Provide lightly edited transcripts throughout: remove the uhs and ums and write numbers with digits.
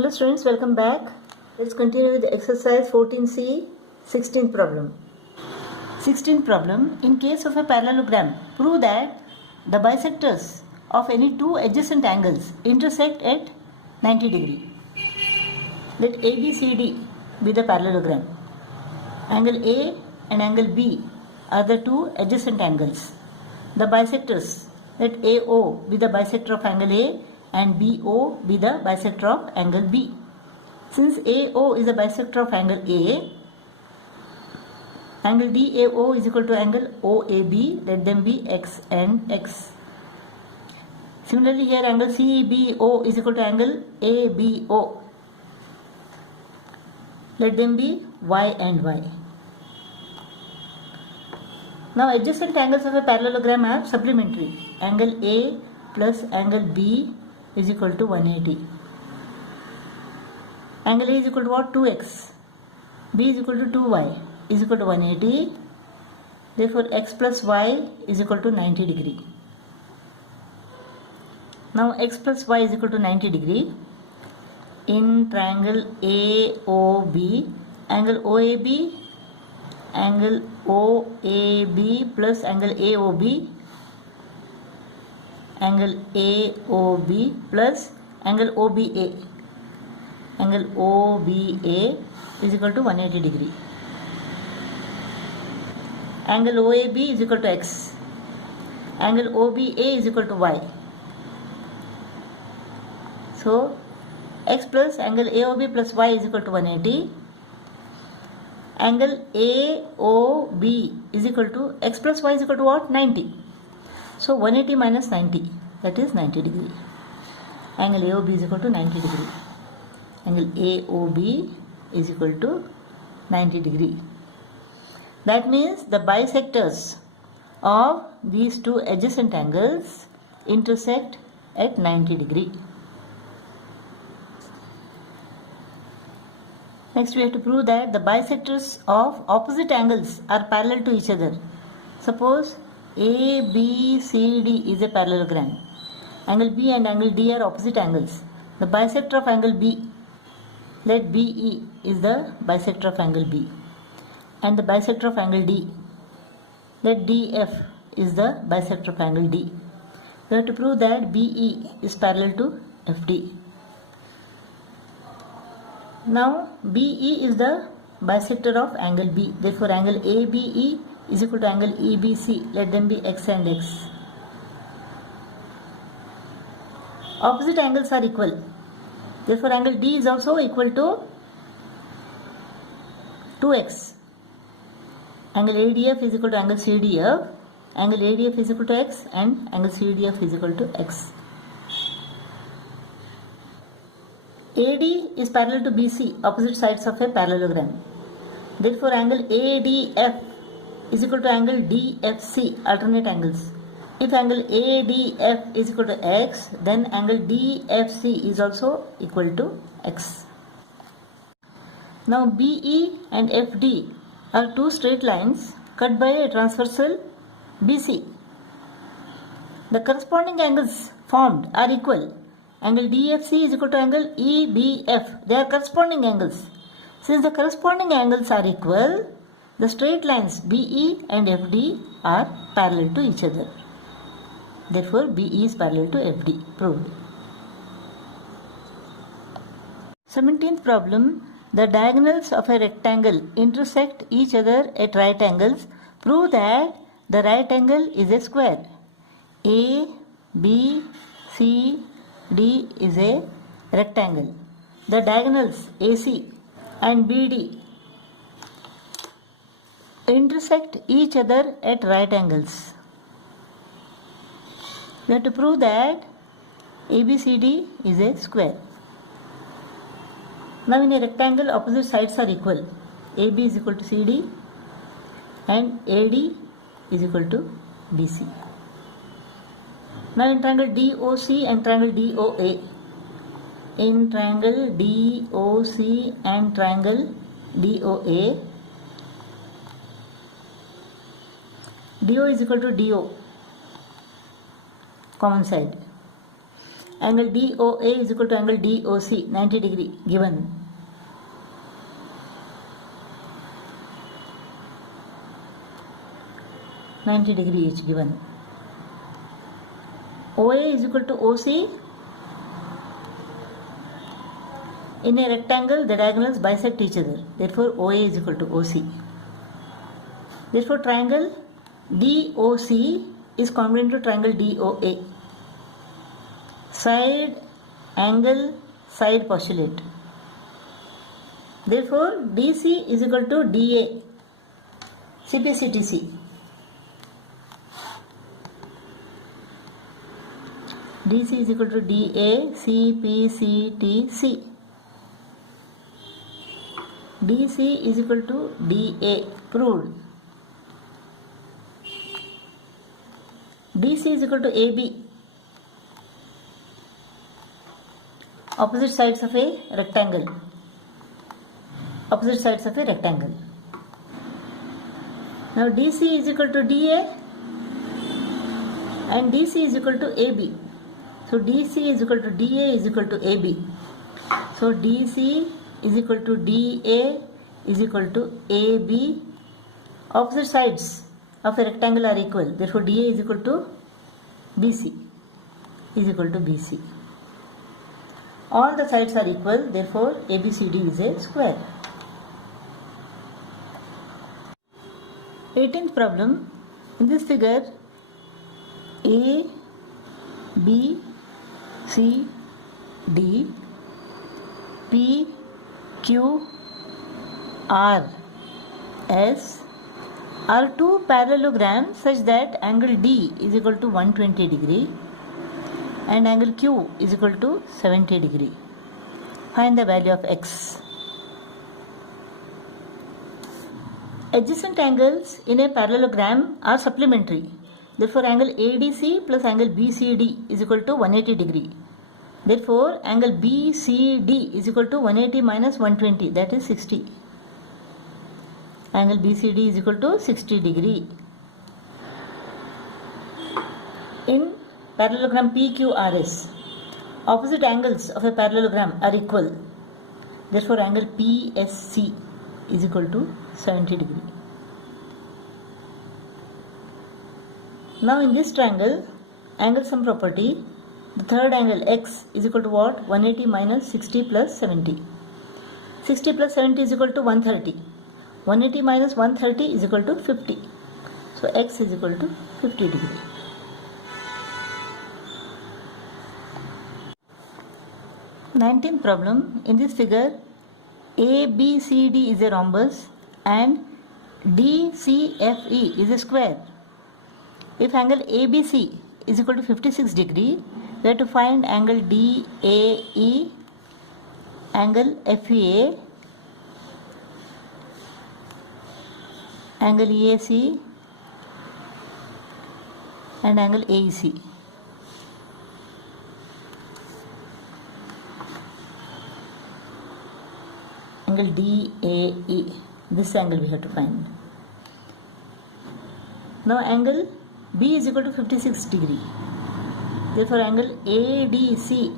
Hello students, welcome back. Let's continue with exercise 14C, 16th problem. 16th problem, in case of a parallelogram, prove that the bisectors of any two adjacent angles intersect at 90 degree. Let ABCD be the parallelogram. Angle A and angle B are the two adjacent angles. The bisectors, let AO be the bisector of angle A and BO be the bisector of angle B. Since AO is the bisector of angle A, angle DAO is equal to angle OAB, let them be X and X. Similarly here angle CBO is equal to angle ABO, let them be Y and Y. Now adjacent angles of a parallelogram are supplementary. Angle A plus angle B is equal to 180. Angle A is equal to what? 2x. B is equal to 2y is equal to 180. Therefore x plus y is equal to 90 degree. Now x plus y is equal to 90 degree. In triangle AOB, angle OAB, angle OAB plus angle AOB, angle AOB plus angle OBA, angle OBA is equal to 180 degree. Angle OAB is equal to x, angle OBA is equal to y. So x plus angle AOB plus y is equal to 180. Angle AOB is equal to x plus y is equal to what? 90. So 180 minus 90, that is 90 degree. Angle AOB is equal to 90 degree. Angle AOB is equal to 90 degree. That means the bisectors of these two adjacent angles intersect at 90 degree. Next we have to prove that the bisectors of opposite angles are parallel to each other. Suppose ABCD is a parallelogram. Angle B and angle D are opposite angles. The bisector of angle B, let BE is the bisector of angle B. And the bisector of angle D, let DF is the bisector of angle D. We have to prove that BE is parallel to FD. Now BE is the bisector of angle B. Therefore angle ABE is equal to angle EBC. Let them be X and X. Opposite angles are equal. Therefore angle D is also equal to 2x. Angle ADF is equal to angle CDF. Angle ADF is equal to X and angle CDF is equal to X. AD is parallel to BC, opposite sides of a parallelogram. Therefore angle ADF is equal to angle DFC, alternate angles. If angle ADF is equal to X, then angle DFC is also equal to X. Now BE and FD are two straight lines cut by a transversal BC. The corresponding angles formed are equal. Angle DFC is equal to angle EBF. They are corresponding angles. Since the corresponding angles are equal, the straight lines BE and FD are parallel to each other. Therefore, BE is parallel to FD. Proved. 17th problem. The diagonals of a rectangle intersect each other at right angles. Prove that the right angle is a square. A, B, C, D is a rectangle. The diagonals AC and BD intersect each other at right angles. We have to prove that ABCD is a square. Now in a rectangle opposite sides are equal. AB is equal to CD and AD is equal to BC. Now in triangle DOC and triangle DOA, in triangle DOC and triangle DOA, DO is equal to DO, common side. angle DOA is equal to angle DOC 90 degree given. Each given. OA is equal to OC. In a rectangle, the diagonals bisect each other. Therefore, OA is equal to OC. Therefore, triangle DOC is congruent to triangle DOA. Side, angle, side postulate. Therefore, DC is equal to DA. CPCTC. DC is equal to DA CPCTC. DC is equal to DA. Proved. DC is equal to AB. Opposite sides of a rectangle. Opposite sides of a rectangle. Now DC is equal to DA and DC is equal to AB. So DC is equal to DA is equal to AB. So DC is equal to DA is equal to AB. Opposite sides of a rectangle are equal. Therefore DA is equal to BC is equal to BC. All the sides are equal. Therefore ABCD is a square. 18th problem. In this figure, A, B, C, D, P, Q, R, S are two parallelograms such that angle D is equal to 120 degree and angle Q is equal to 70 degree. Find the value of X. Adjacent angles in a parallelogram are supplementary. Therefore, angle ADC plus angle BCD is equal to 180 degree. Therefore, angle BCD is equal to 180 minus 120, that is 60. Angle BCD is equal to 60 degree. In parallelogram PQRS, opposite angles of a parallelogram are equal. Therefore, angle PSC is equal to 70 degree. Now in this triangle, angle sum property, the third angle X is equal to what? 180 minus 60 plus 70. 60 plus 70 is equal to 130. 180 minus 130 is equal to 50. So X is equal to 50 degree. Nineteenth problem. In this figure, ABCD is a rhombus and DCFE is a square. If angle ABC is equal to 56 degree, we have to find angle DAE, angle FEA, angle EAC and angle AEC. Angle DAE, this angle we have to find. Now angle B is equal to 56 degree. Therefore angle ADC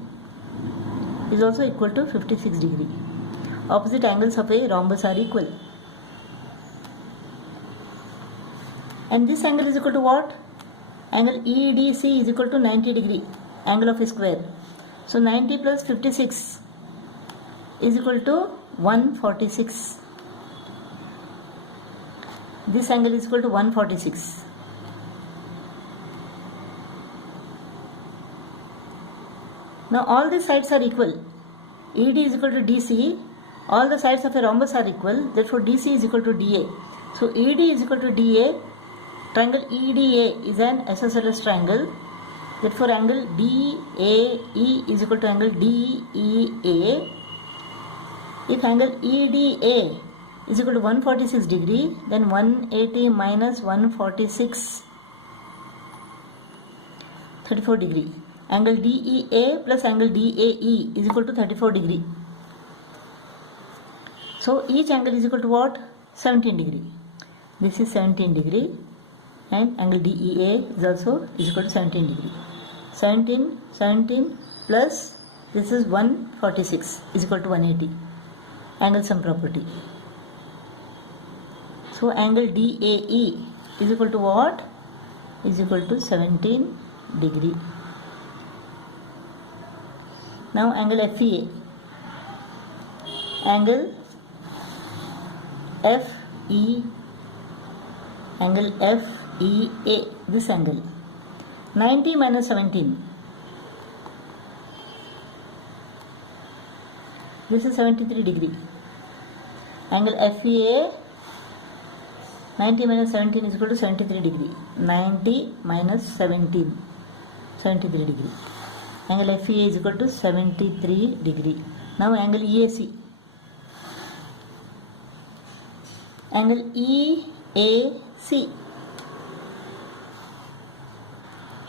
is also equal to 56 degree. Opposite angles of a rhombus are equal. And this angle is equal to what? Angle EDC is equal to 90 degree, angle of a square. So 90 plus 56 is equal to 146. This angle is equal to 146. Now all the sides are equal. ED is equal to DC. All the sides of a rhombus are equal. Therefore DC is equal to DA. So ED is equal to DA. Triangle EDA is an isosceles triangle. Therefore angle DAE is equal to angle DEA. If angle EDA is equal to 146 degree, then 180 minus 146, 34 degree. Angle DEA plus angle DAE is equal to 34 degree. So each angle is equal to what? 17 degree. This is 17 degree and angle DEA is also equal to 17 degree. 17, 17, plus this is 146 is equal to 180. Angle sum property. So angle DAE is equal to what? Is equal to 17 degree. Now angle FEA. Angle FEA. This angle. 90 minus 17. This is 73 degree. Angle FEA 90 minus 17 is equal to 73 degree. 90 minus 17, 73 degree. Angle FEA is equal to 73 degree. Now angle EAC. Angle EAC.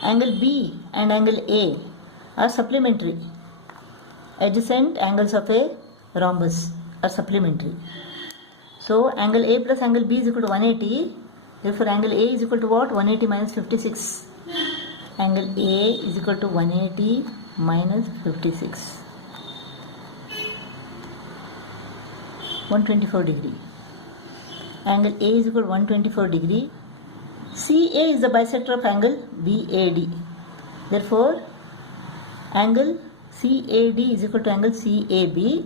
Angle B and angle A are supplementary. Adjacent angles of a rhombus are supplementary. So angle A plus angle B is equal to 180. Therefore angle A is equal to what? 180 minus 56. Angle A is equal to 180 minus 56. 124 degree. Angle A is equal to 124 degree. CA is the bisector of angle BAD. Therefore angle CAD is equal to angle CAB.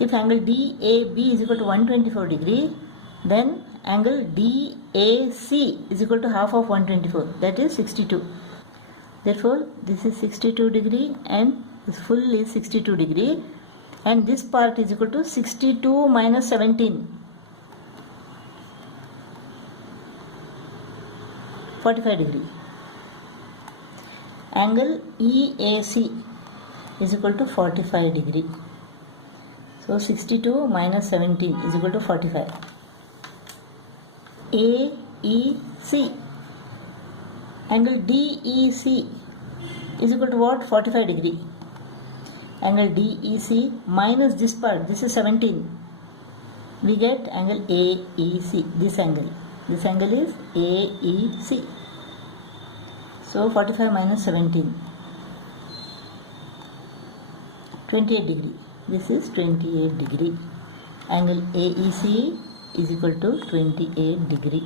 If angle DAB is equal to 124 degree, then angle DAC is equal to half of 124, that is 62. Therefore this is 62 degree and this full is 62 degree, and this part is equal to 62 minus 17, 45 degree. Angle EAC is equal to 45 degree. So 62 minus 17 is equal to 45. AEC. Angle DEC is equal to what? 45 degree. Angle DEC minus this part, this is 17. We get angle AEC, this angle. This angle is AEC. So 45 minus 17. 28 degree. This is 28 degree. Angle AEC is equal to 28 degree.